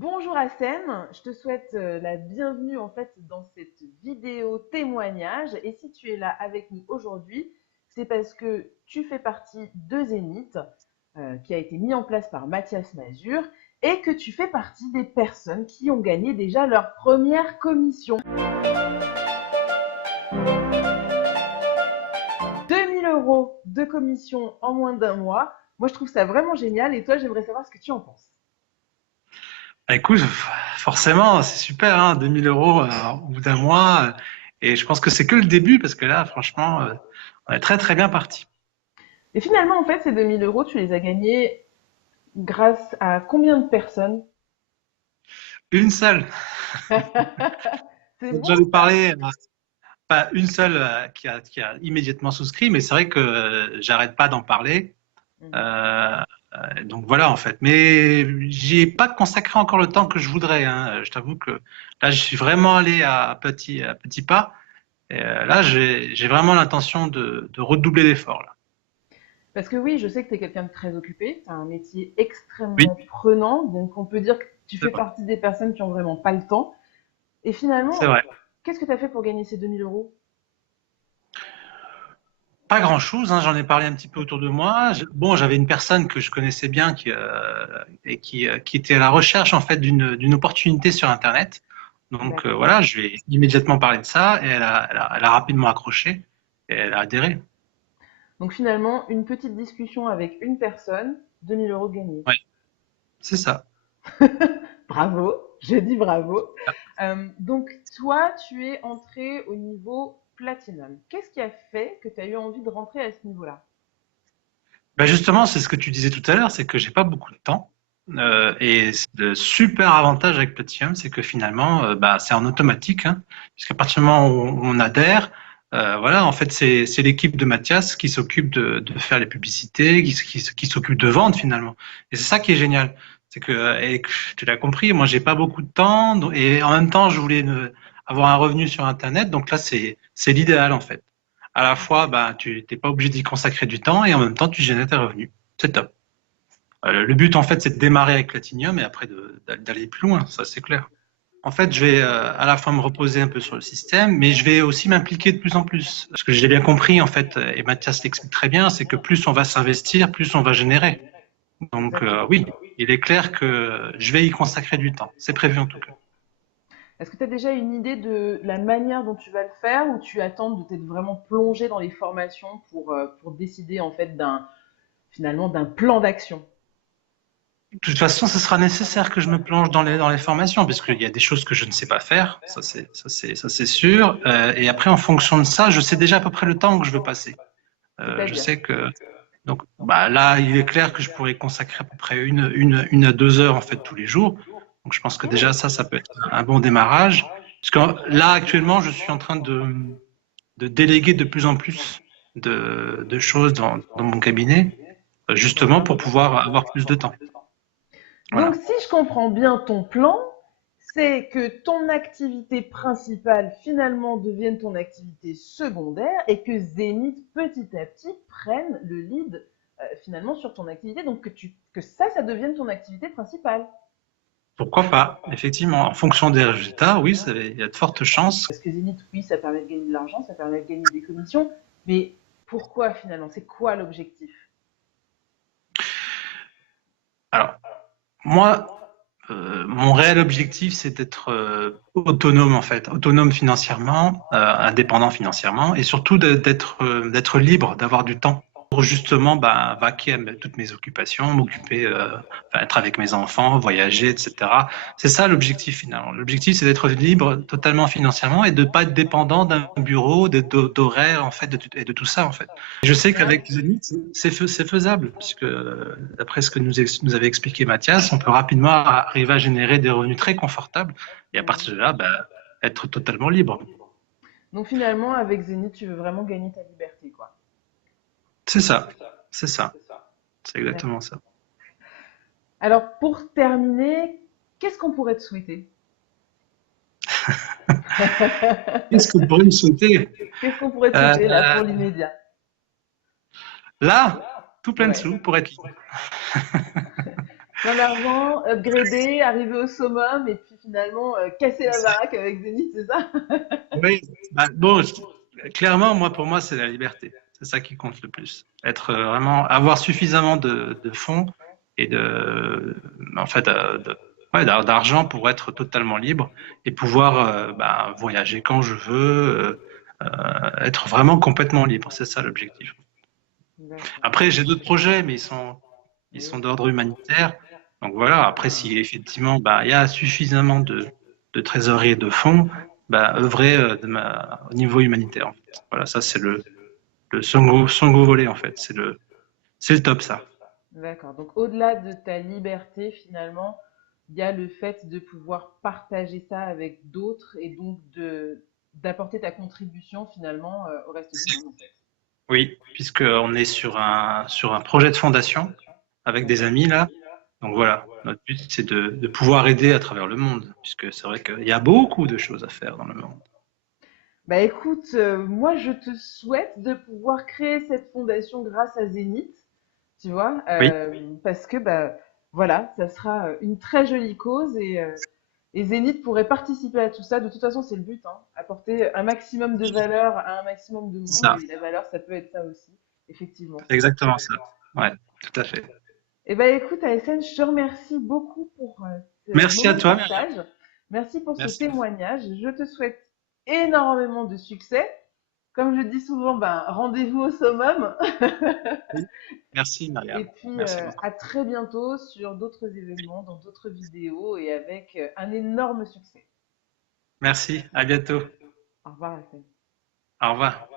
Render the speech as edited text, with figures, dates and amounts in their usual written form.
Bonjour Assem, je te souhaite la bienvenue en fait dans cette vidéo témoignage. Et si tu es là avec nous aujourd'hui, c'est parce que tu fais partie de Zénith, qui a été mis en place par Mathias Mazur, et que tu fais partie des personnes qui ont gagné déjà leur première commission. 2 000 € de commission en moins d'un mois. Moi, je trouve ça vraiment génial. Et toi, j'aimerais savoir ce que tu en penses. Bah, écoute, forcément, c'est super, hein, 2000 € au bout d'un mois. Et je pense que c'est que le début parce que là, franchement, on est très très bien parti. Et finalement, en fait, ces 2 000 €, tu les as gagnés grâce à combien de personnes? Une seule. C'est Donc, bon j'en ai ça. parlé, pas une seule qui a immédiatement souscrit, mais c'est vrai que j'arrête pas d'en parler. Mhm. Euh, donc voilà en fait. Mais j'y ai pas consacré encore le temps que je voudrais, hein. Je t'avoue que là, je suis vraiment allé à petits pas. Et là, j'ai vraiment l'intention de redoubler d'efforts là. Parce que oui, je sais que tu es quelqu'un de très occupé, tu as un métier Oui, extrêmement prenant, donc on peut dire que tu c'est fais vrai. partie des personnes qui ont vraiment pas le temps. Et C'est finalement, vrai. qu'est-ce que tu as fait pour gagner ces 2 000 €? Pas grand-chose, hein, j'en ai parlé un petit peu autour de moi. Bon, j'avais une personne que je connaissais bien qui était à la recherche en fait d'une opportunité sur Internet. Donc D'accord. voilà, je lui ai immédiatement parlé de ça et elle a rapidement accroché et elle a adhéré. Donc finalement, une petite discussion avec une personne, 2 000 € gagnés. Ouais, c'est ça. Bravo, je dis bravo. Donc toi, tu es entré au niveau platinum. Qu'est-ce qui a fait que tu as eu envie de rentrer à ce niveau-là? Ben justement, c'est ce que tu disais tout à l'heure, c'est que j'ai pas beaucoup de temps. Et le super avantage avec Platinum, c'est que finalement, bah, c'est en automatique, hein, puisqu'à partir du moment où on adhère, voilà, en fait, c'est l'équipe de Mathias qui s'occupe de faire les publicités, qui s'occupe de vendre finalement. Et c'est ça qui est génial, c'est que, et que tu l'as compris, moi, j'ai pas beaucoup de temps, et en même temps, je voulais avoir un revenu sur Internet, donc là, c'est l'idéal en fait. À la fois, bah, tu n'es pas obligé d'y consacrer du temps et en même temps, tu génères tes revenus. C'est top. Le but, en fait, c'est de démarrer avec Platinium et après d'aller plus loin, ça c'est clair. En fait, je vais à la fois me reposer un peu sur le système, mais je vais aussi m'impliquer de plus en plus. Parce que j'ai bien compris, en fait, et Mathias l'explique très bien, c'est que plus on va s'investir, plus on va générer. Donc Exactement. oui, il est clair que je vais y consacrer du temps. C'est prévu en tout cas. Est-ce que tu as déjà une idée de la manière dont tu vas le faire ou tu attends de t'être vraiment plongé dans les formations pour décider en fait finalement d'un plan d'action? De toute façon, ce sera nécessaire que je me plonge dans les formations, puisqu'il y a des choses que je ne sais pas faire, ça c'est sûr. Et après, en fonction de ça, je sais déjà à peu près le temps que je veux passer. Je C'est-à-dire? sais que donc bah là, il est clair que je pourrais consacrer à peu près une à 2 heures en fait tous les jours. Donc je pense que déjà ça peut être un bon démarrage. Parce que là, actuellement, je suis en train de déléguer de plus en plus de choses dans mon cabinet, justement pour pouvoir avoir plus de temps. Donc, Voilà. si je comprends bien ton plan, c'est que ton activité principale finalement devienne ton activité secondaire et que Zénith petit à petit prenne le lead finalement sur ton activité, donc que ça devienne ton activité principale. Pourquoi pas? Effectivement, en fonction des résultats, oui, il y a de fortes chances. Parce que Zénith, oui, ça permet de gagner de l'argent, ça permet de gagner des commissions, mais pourquoi finalement? C'est quoi l'objectif? Alors, moi, mon réel objectif, c'est d'être autonome en fait, autonome financièrement, indépendant financièrement, et surtout d'être libre, d'avoir du temps pour justement bah, vaquer à toutes mes occupations, m'occuper, enfin, être avec mes enfants, voyager, etc. C'est ça l'objectif finalement. L'objectif, c'est d'être libre totalement financièrement et de pas être dépendant d'un bureau, d'horaires en fait, et de tout ça en fait. Je sais qu'avec Zenith, c'est faisable, puisque d'après ce que nous avait expliqué Mathias, on peut rapidement arriver à générer des revenus très confortables et à partir de là, bah, être totalement libre. Donc finalement, avec Zénith, tu veux vraiment gagner ta liberté, quoi. C'est ça, c'est ça, c'est exactement D'accord. ça. Alors, pour terminer, qu'est-ce qu'on pourrait te souhaiter? Qu'est-ce que vous pourriez me souhaiter? Qu'est-ce qu'on pourrait te euh, souhaiter là pour l'immédiat? Là, tout plein de Ouais. sous pour être libre. Plein d'argent, upgrader, arriver au summum et puis finalement casser la baraque avec Zénith, c'est ça? Oui, bah, bon, clairement, moi, pour moi, c'est la liberté. C'est ça qui compte le plus. Être vraiment, avoir suffisamment de fonds et en fait, ouais, d'argent pour être totalement libre et pouvoir bah, voyager quand je veux, être vraiment complètement libre. C'est ça l'objectif. D'accord. Après, j'ai d'autres projets, mais ils Oui. sont d'ordre humanitaire. Donc voilà, après, si effectivement, bah, il y a suffisamment de trésorerie et de fonds, bah, œuvrer au niveau humanitaire, en fait. Voilà, ça, c'est le second volet, en fait. C'est le top, ça. D'accord. Donc, au-delà de ta liberté, finalement, il y a le fait de pouvoir partager ça avec d'autres et donc d'apporter ta contribution finalement au reste du monde, en fait. Oui, puisqu'on est sur un projet de fondation avec des amis, là. Donc voilà, notre but, c'est de pouvoir aider à travers le monde, puisque c'est vrai qu'il y a beaucoup de choses à faire dans le monde. Bah écoute, moi je te souhaite de pouvoir créer cette fondation grâce à Zénith, tu vois, Oui, parce que bah voilà, ça sera une très jolie cause et Zénith pourrait participer à tout ça. De toute façon, c'est le but, hein, apporter un maximum de valeur à un maximum de c'est monde ça. et la valeur, ça peut être ça aussi, effectivement. C'est exactement ça. Ouais, tout à fait. Eh ben écoute, ASN, je te remercie beaucoup pour ce Merci beau à toi, Myriam. partage. Merci pour ce Merci. témoignage. Je te souhaite énormément de succès. Comme je dis souvent, ben, rendez-vous au summum. Oui. Merci, Et Myriam. puis Merci beaucoup. à très bientôt sur d'autres événements, dans d'autres vidéos et avec un énorme succès. Merci. À bientôt. Au revoir, ASN. Au revoir.